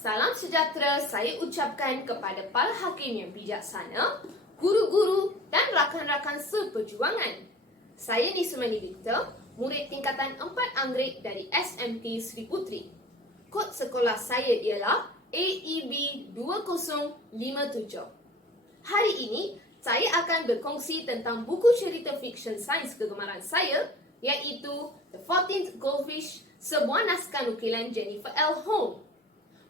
Salam sejahtera saya ucapkan kepada para hakim yang bijaksana, guru-guru dan rakan-rakan seperjuangan. Saya Nismani Victor, murid tingkatan 4 Anggerik dari SMT Sri Putri. Kod sekolah saya ialah AEB 2057. Hari ini, saya akan berkongsi tentang buku cerita fiksyen sains kegemaran saya, iaitu The 14th Goldfish, sebuah naskah nukilan Jennifer L. Holmes.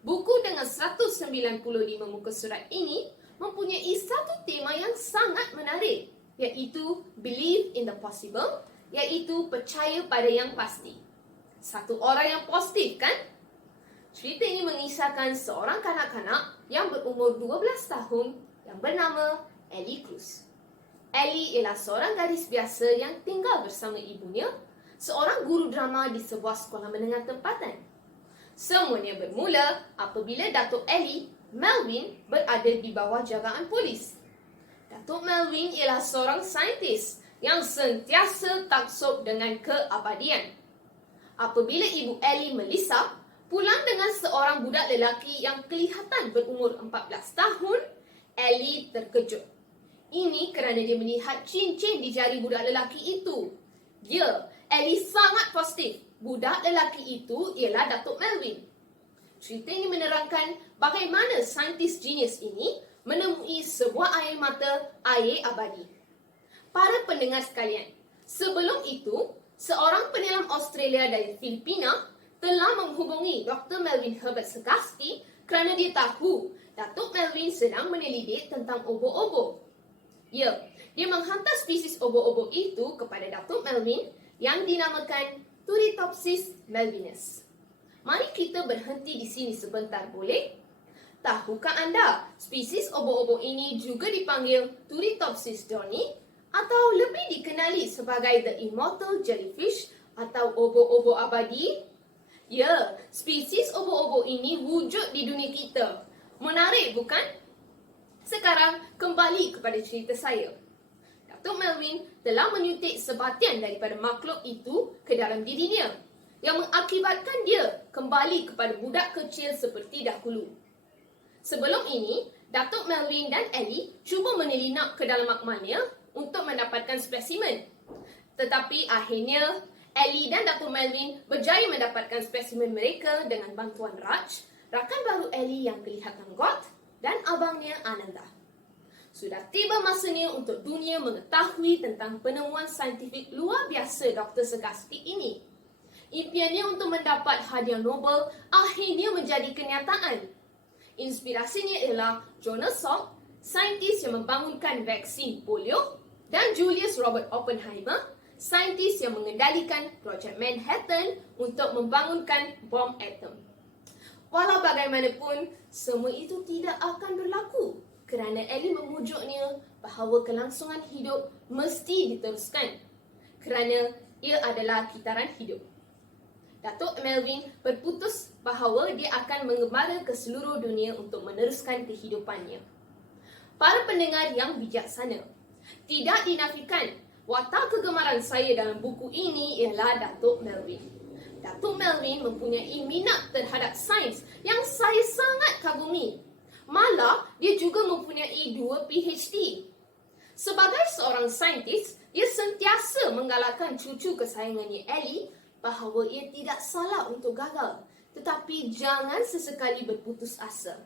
Buku dengan 195 muka surat ini mempunyai satu tema yang sangat menarik, iaitu Believe in the Possible, iaitu percaya pada yang pasti. Satu orang yang positif, kan? Cerita ini mengisahkan seorang kanak-kanak yang berumur 12 tahun yang bernama Ellie Cruz. Ellie ialah seorang gadis biasa yang tinggal bersama ibunya, seorang guru drama di sebuah sekolah menengah tempatan. Semuanya bermula apabila Datuk Ellie, Melvin, berada di bawah jagaan polis. Datuk Melvin ialah seorang saintis yang sentiasa taksub dengan keabadian. Apabila ibu Ellie, Melissa, pulang dengan seorang budak lelaki yang kelihatan berumur 14 tahun, Ellie terkejut. Ini kerana dia melihat cincin di jari budak lelaki itu. Ya, Ellie sangat positif. Budak lelaki itu ialah Datuk Melvin. Cerita ini menerangkan bagaimana saintis jenius ini menemui sebuah air mata air abadi. Para pendengar sekalian, sebelum itu, seorang penyelam Australia dari Filipina telah menghubungi Dr. Melvin Herbert Sagasti kerana dia tahu Datuk Melvin sedang menyelidik tentang obo-obo. Ya, dia menghantar spesies obo-obo itu kepada Datuk Melvin yang dinamakan Turritopsis melvinus. Mari kita berhenti di sini sebentar, boleh? Tahukah anda, spesies obo-obo ini juga dipanggil Turritopsis doni atau lebih dikenali sebagai the immortal jellyfish atau obo-obo abadi? Ya, spesies obo-obo ini wujud di dunia kita. Menarik, bukan? Sekarang, kembali kepada cerita saya. Datuk Melvin telah menyuntik sebatian daripada makhluk itu ke dalam dirinya, yang mengakibatkan dia kembali kepada budak kecil seperti dahulu. Sebelum ini, Datuk Melvin dan Ellie cuba menyelinap ke dalam makmalnya untuk mendapatkan spesimen. Tetapi akhirnya, Ellie dan Datuk Melvin berjaya mendapatkan spesimen mereka dengan bantuan Raj, rakan baru Ellie yang kelihatan God, dan abangnya Ananda. Sudah tiba masanya untuk dunia mengetahui tentang penemuan saintifik luar biasa Dr. Sagasti ini. Impiannya untuk mendapat hadiah Nobel akhirnya menjadi kenyataan. Inspirasinya ialah Jonas Salk, saintis yang membangunkan vaksin polio, dan Julius Robert Oppenheimer, saintis yang mengendalikan Projek Manhattan untuk membangunkan bom atom. Walau bagaimanapun, semua itu tidak akan berlaku kerana Ellie memujuknya bahawa kelangsungan hidup mesti diteruskan kerana ia adalah kitaran hidup. Datuk Melvin berputus bahawa dia akan mengembara ke seluruh dunia untuk meneruskan kehidupannya. Para pendengar yang bijaksana, tidak dinafikan watak kegemaran saya dalam buku ini ialah Datuk Melvin. Datuk Melvin mempunyai minat terhadap sains yang saya sangat kagumi. Malah, dia juga mempunyai 2 PhD. Sebagai seorang saintis, dia sentiasa menggalakkan cucu kesayangannya Ellie bahawa ia tidak salah untuk gagal, tetapi jangan sesekali berputus asa.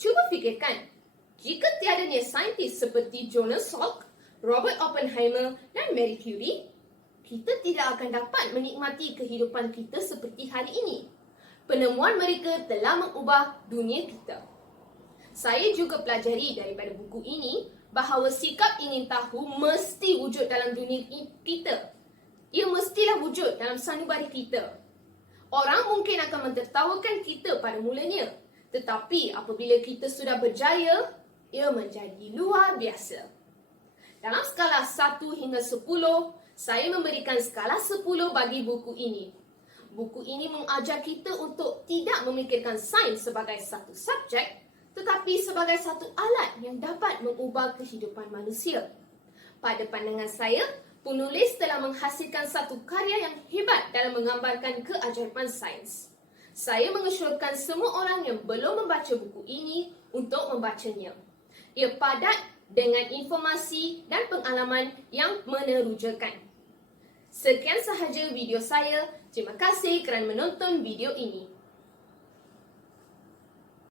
Cuba fikirkan, jika tiadanya saintis seperti Jonas Salk, Robert Oppenheimer dan Marie Curie, kita tidak akan dapat menikmati kehidupan kita seperti hari ini. Penemuan mereka telah mengubah dunia kita. Saya juga pelajari daripada buku ini bahawa sikap ingin tahu mesti wujud dalam dunia kita. Ia mestilah wujud dalam sanubari kita. Orang mungkin akan mentertawakan kita pada mulanya, tetapi apabila kita sudah berjaya, ia menjadi luar biasa. Dalam skala 1 hingga 10, saya memberikan skala 10 bagi buku ini. Buku ini mengajar kita untuk tidak memikirkan sains sebagai satu subjek, tetapi sebagai satu alat yang dapat mengubah kehidupan manusia. Pada pandangan saya, penulis telah menghasilkan satu karya yang hebat dalam menggambarkan keajaiban sains. Saya mengusulkan semua orang yang belum membaca buku ini untuk membacanya. Ia padat dengan informasi dan pengalaman yang menerujakan. Sekian sahaja video saya. Terima kasih kerana menonton video ini.